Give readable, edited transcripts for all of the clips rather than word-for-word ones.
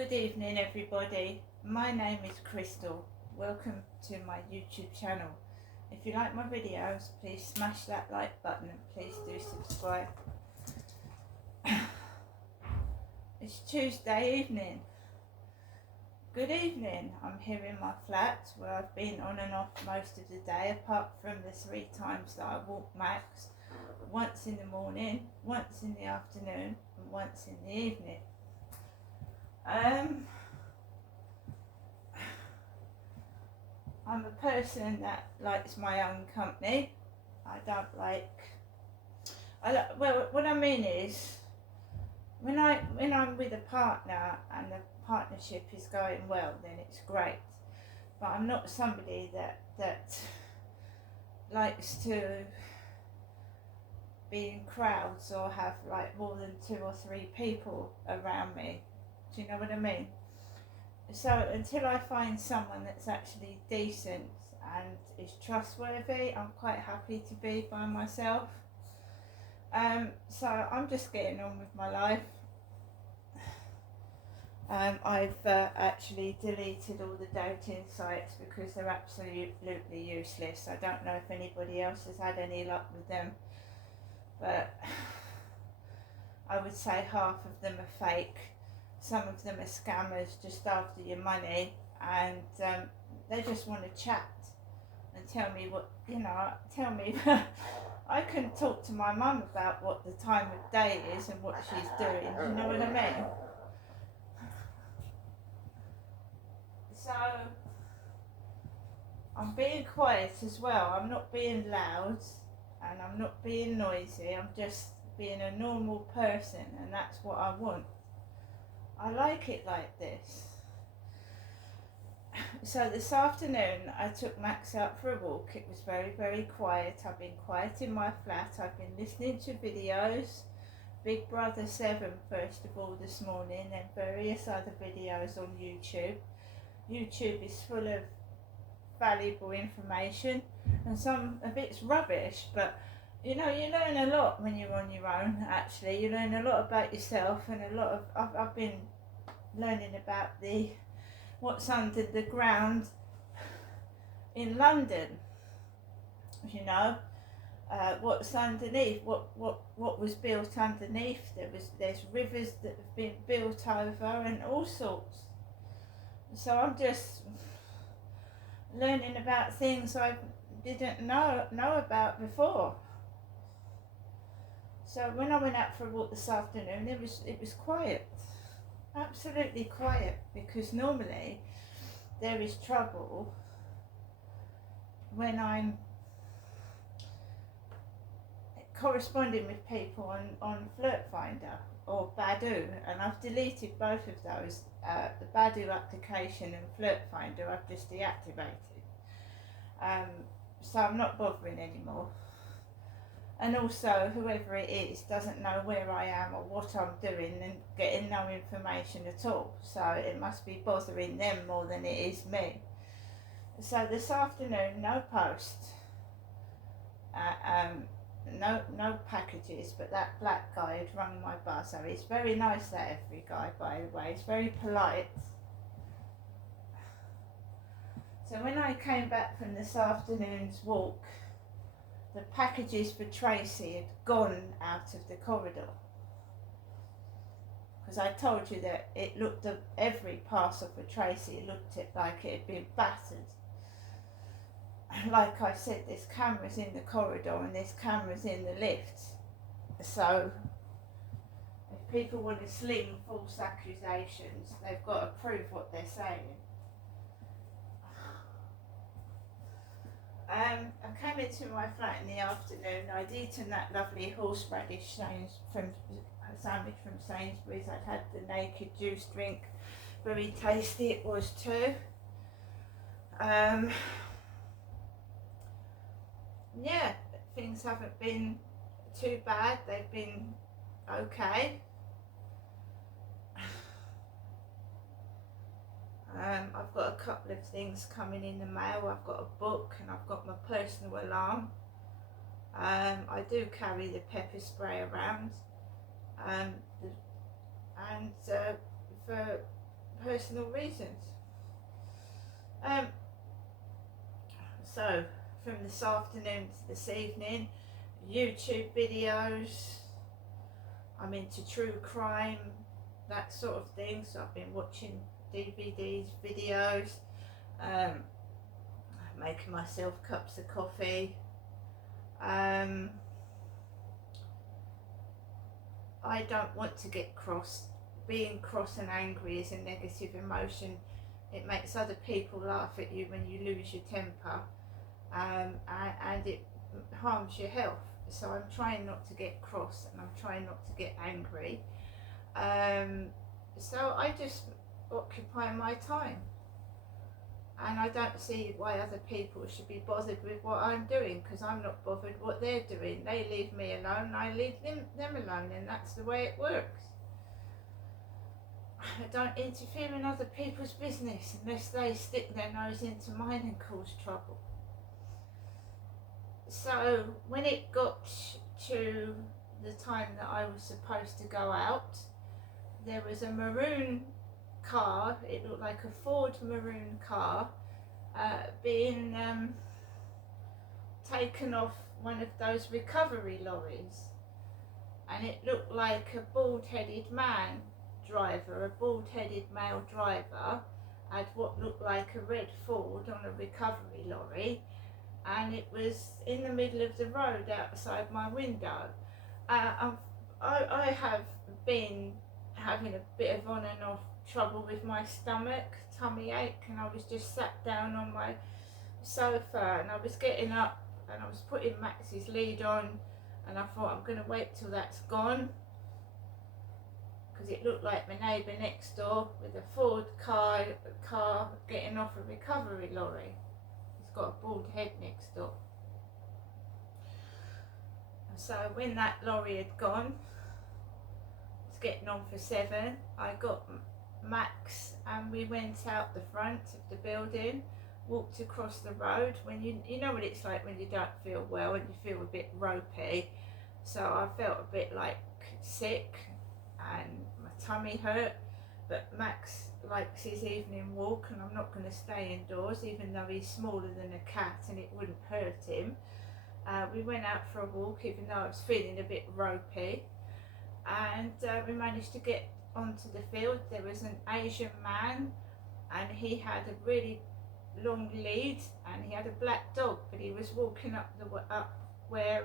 Good evening, everybody. My name is Crystal. Welcome to my YouTube channel. If you like my videos, please smash that like button and please do subscribe. It's Tuesday evening. Good evening. I'm here in my flat where I've been on and off most of the day, apart from the 3 times that I walk max. Once in the morning, once in the afternoon, and once in the evening. I'm a person that likes my own company. I don't like. Well, what I mean is, when I'm with a partner and the partnership is going well, then it's great. But I'm not somebody that likes to be in crowds or have like more than 2 or 3 people around me. Do you know what I mean? So until I find someone that's actually decent and is trustworthy, I'm quite happy to be by myself. So I'm just getting on with my life. I've actually deleted all the dating sites because they're absolutely useless. I don't know if anybody else has had any luck with them, but I would say half of them are fake. Some of them are scammers just after your money, and they just want to chat and tell me what, tell me. I can talk to my mum about what the time of day is and what she's doing, you know what I mean? So I'm being quiet as well. I'm not being loud and I'm not being noisy. I'm just being a normal person, and that's what I want. I like it like this. So this afternoon I took Max out for a walk. It was very, very quiet. I've been quiet in my flat. I've been listening to videos. Big Brother 7 first of all this morning, and various other videos on YouTube. YouTube is full of valuable information, and some of it's rubbish, but you learn a lot when you're on your own. Actually, you learn a lot about yourself, and a lot of I've been learning about what's under the ground in London. What's underneath, what was built underneath. There's rivers that have been built over and all sorts. So I'm just learning about things I didn't know about before. So when I went out for a walk this afternoon, it was quiet, absolutely quiet, because normally there is trouble when I'm corresponding with people on Flirt Finder or Badoo, and I've deleted both of those. The Badoo application and Flirt Finder I've just deactivated. So I'm not bothering anymore. And also, whoever it is doesn't know where I am or what I'm doing and getting no information at all. So it must be bothering them more than it is me. So this afternoon, no post, no packages, but that black guy had rung my buzzer. He's very nice, that every guy, by the way. He's very polite. So when I came back from this afternoon's walk, the packages for Tracy had gone out of the corridor, because I told you that it looked at every parcel for Tracy. It looked like it had been battered. Like I said, there's cameras in the corridor and there's cameras in the lift. So if people want to sling false accusations, they've got to prove what they're saying. I came into my flat in the afternoon. I'd eaten that lovely horseradish sandwich from Sainsbury's. I'd had the naked juice drink. Very tasty it was too. Yeah, things haven't been too bad. They've been okay. I've got a couple of things coming in the mail. I've got a book and I've got my personal alarm. I do carry the pepper spray around, and for personal reasons. So from this afternoon to this evening, YouTube videos, I'm into true crime, that sort of thing, so I've been watching DVDs, videos, making myself cups of coffee. I don't want to get cross. Being cross and angry is a negative emotion. It makes other people laugh at you when you lose your temper, and it harms your health. So I'm trying not to get cross, and I'm trying not to get angry. So I just occupy my time, and I don't see why other people should be bothered with what I'm doing, because I'm not bothered what they're doing. They leave me alone, I leave them alone, and that's the way it works. I don't interfere in other people's business unless they stick their nose into mine and cause trouble. So when it got to the time that I was supposed to go out, there was a maroon car, it looked like a Ford maroon car, being taken off one of those recovery lorries, and it looked like a bald-headed man driver, a bald-headed male driver, had what looked like a red Ford on a recovery lorry, and it was in the middle of the road outside my window. I have been having a bit of on and off trouble with my stomach, tummy ache, and I was just sat down on my sofa, and I was getting up and I was putting Max's lead on, and I thought, I'm going to wait till that's gone, because it looked like my neighbour next door with a Ford car getting off a recovery lorry. He's got a bald head next door. So when that lorry had gone, it's getting on for 7, I got Max and we went out the front of the building, walked across the road. When you know what it's like when you don't feel well and you feel a bit ropey, so I felt a bit like sick and my tummy hurt, but Max likes his evening walk and I'm not going to stay indoors even though he's smaller than a cat and it wouldn't hurt him. We went out for a walk even though I was feeling a bit ropey, and we managed to get onto the field. There was an Asian man and he had a really long lead and he had a black dog, but he was walking up where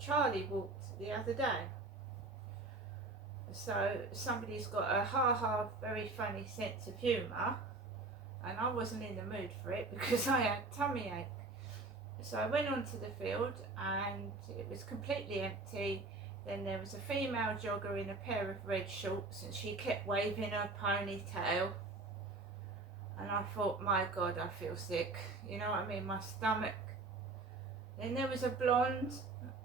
Charlie walked the other day. So somebody's got a very funny sense of humour, and I wasn't in the mood for it because I had tummy ache. So I went onto the field and it was completely empty. Then there was a female jogger in a pair of red shorts and she kept waving her ponytail, and I thought, my God, I feel sick, you know what I mean, my stomach. Then there was a blonde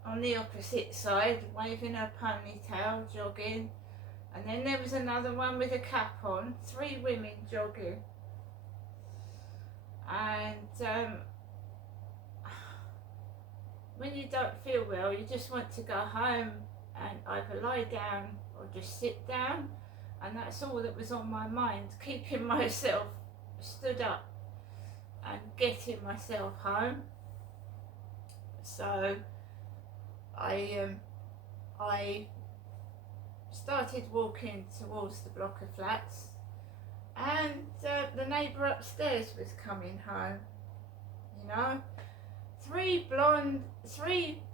on the opposite side waving her ponytail, jogging, and then there was another one with a cap on, 3 women jogging. And when you don't feel well, you just want to go home and either lie down or just sit down, and that's all that was on my mind, keeping myself stood up and getting myself home. So I started walking towards the block of flats, and the neighbour upstairs was coming home, you know. 3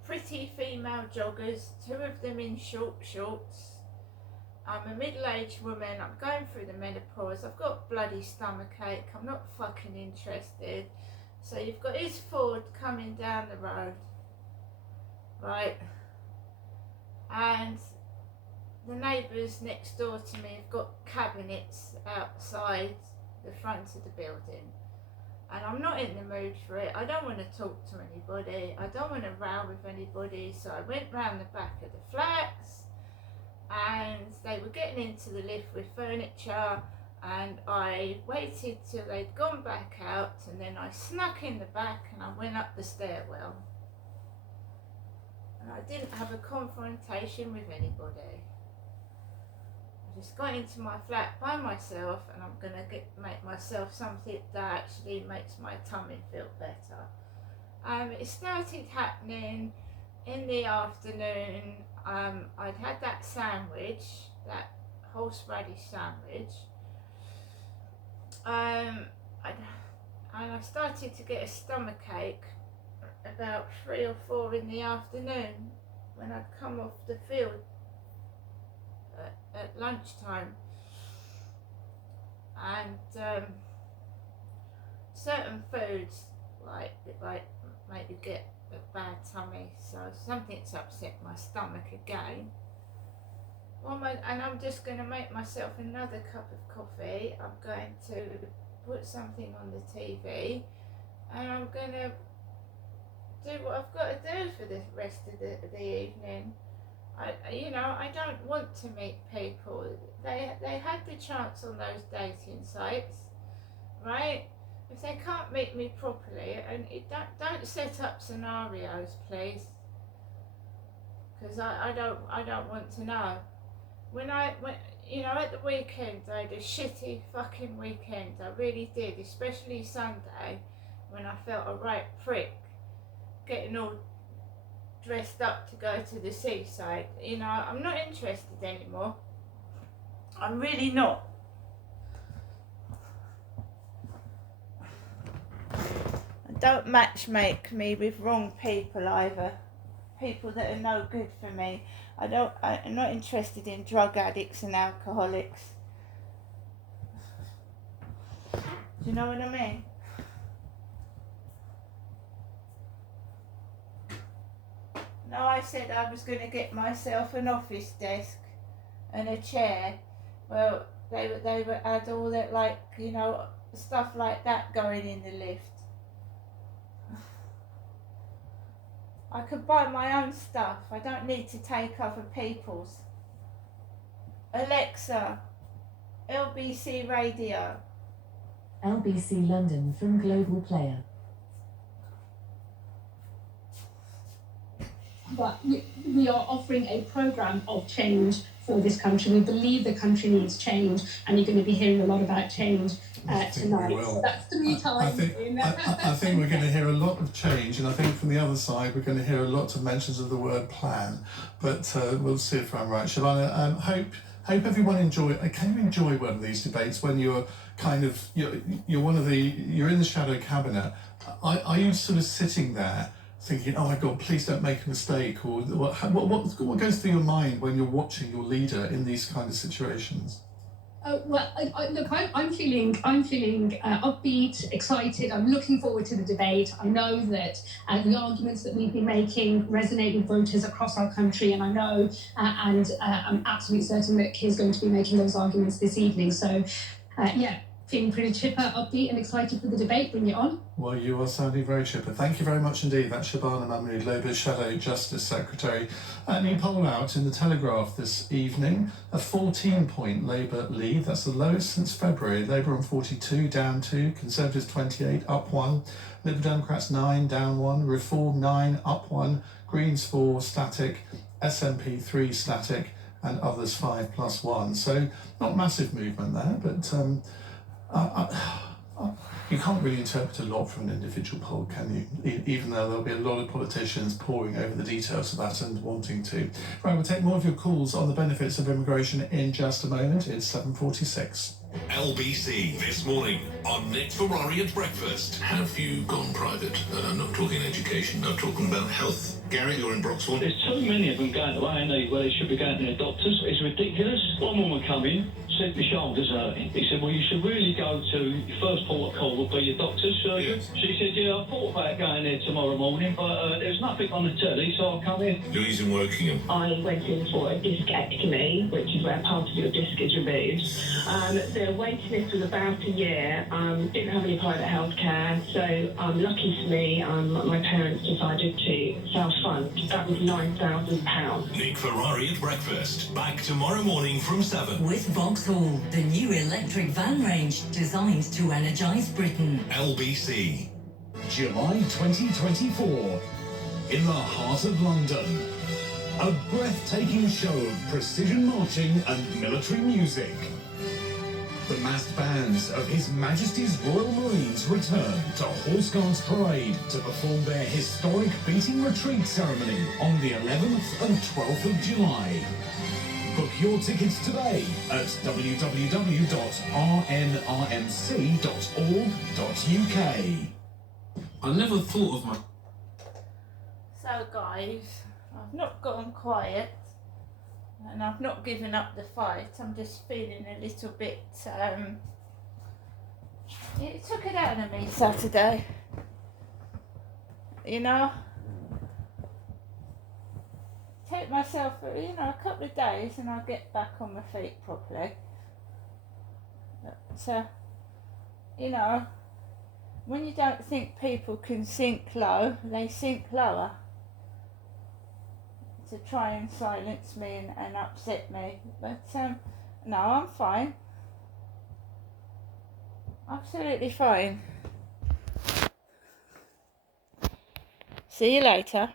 pretty female joggers, 2 of them in short shorts. I'm a middle-aged woman, I'm going through the menopause, I've got bloody stomach ache, I'm not fucking interested. So you've got his Ford coming down the road, right? And the neighbours next door to me have got cabinets outside the front of the building. And I'm not in the mood for it. I don't want to talk to anybody. I don't want to row with anybody. So I went round the back of the flats and they were getting into the lift with furniture, and I waited till they'd gone back out, and then I snuck in the back and I went up the stairwell. And I didn't have a confrontation with anybody. I just got into my flat by myself, and I'm gonna make myself something that actually makes my tummy feel better. It started happening in the afternoon. I'd had that sandwich, that horseradish sandwich, and I started to get a stomach ache about 3 or 4 in the afternoon when I'd come off the field at lunchtime, and certain foods like make you get a bad tummy, so something's upset my stomach again. And I'm just going to make myself another cup of coffee. I'm going to put something on the TV, and I'm going to do what I've got to do for the rest of the evening. I don't want to meet people. They had the chance on those dating sites, right? If they can't meet me properly, and don't set up scenarios, please, because I don't want to know. When at the weekend, I had a shitty fucking weekend. I really did, especially Sunday, when I felt a right prick getting all dressed up to go to the seaside. I'm not interested anymore. I'm really not. Don't matchmake me with wrong people either. People that are no good for me. I'm not interested in drug addicts and alcoholics. Do you know what I mean? No, I said I was going to get myself an office desk and a chair. Well, they would add all that, stuff like that going in the lift. I could buy my own stuff. I don't need to take other people's. Alexa, LBC Radio. LBC London from Global Player. But we are offering a programme of change for this country. We believe the country needs change, and you're going to be hearing a lot about change tonight. So that's 3 times. I think we're going to hear a lot of change, and I think from the other side we're going to hear a lot of mentions of the word plan. But we'll see if I'm right. Shabana, hope everyone enjoy. Can you enjoy one of these debates when you're you're in the shadow cabinet? Are you sort of sitting there thinking, oh my God, please don't make a mistake? Or what goes through your mind when you're watching your leader in these kind of situations? I'm feeling upbeat, excited. I'm looking forward to the debate. I know that the arguments that we've been making resonate with voters across our country, and I know and I'm absolutely certain that Keir's going to be making those arguments this evening. So, feeling pretty chipper, upbeat and excited for the debate. Bring it on. Well, you are sounding very chipper. Thank you very much indeed. That's Shabana Mahmood, Labour's Shadow Justice Secretary. A new poll out in the Telegraph this evening. A 14-point Labour lead. That's the lowest since February. Labour on 42, down 2. Conservatives 28, up 1. Liberal Democrats 9, down 1. Reform 9, up 1. Greens 4, static. SNP 3, static. And others 5 plus 1. So not massive movement there, but you can't really interpret a lot from an individual poll, can you? Even though there'll be a lot of politicians poring over the details of that and wanting to. Right, we'll take more of your calls on the benefits of immigration in just a moment. It's 7:46. LBC this morning on Nick Ferrari at breakfast. Have you gone private? And I'm not talking education, I'm talking about health. Gary, you're in Broxwell. There's so many of them going to A&E where they should be going to their doctors. It's ridiculous. One woman come in, said my shoulder's hurting. He said, well, you should really go to, your first port of call would be your doctor's surgeon. Yes. She said, yeah, I thought about going there tomorrow morning, but there's nothing on the telly, so I'll come in. Louise in Wokingham. I went in for a discectomy, which is where part of your disc is removed. The waiting list was about a year. Didn't have any private health care, so lucky for me, my parents decided to self-fund. That was £9,000. Nick Ferrari at breakfast. Back tomorrow morning from 7. With Vauxhall, the new electric van range designed to energise Britain. LBC. July 2024. In the heart of London. A breathtaking show of precision marching and military music. The massed bands of His Majesty's Royal Marines return to Horse Guards Parade to perform their historic beating retreat ceremony on the 11th and 12th of July. Book your tickets today at www.rnrmc.org.uk. I never thought of my... So guys, I've not gone quiet and I've not given up the fight. I'm just feeling a little bit, it took it out of me Saturday, you know. Take myself, you know, a couple of days and I'll get back on my feet properly. But, you know, when you don't think people can sink low, they sink lower to try and silence me and upset me. But no, I'm fine. Absolutely fine. See you later.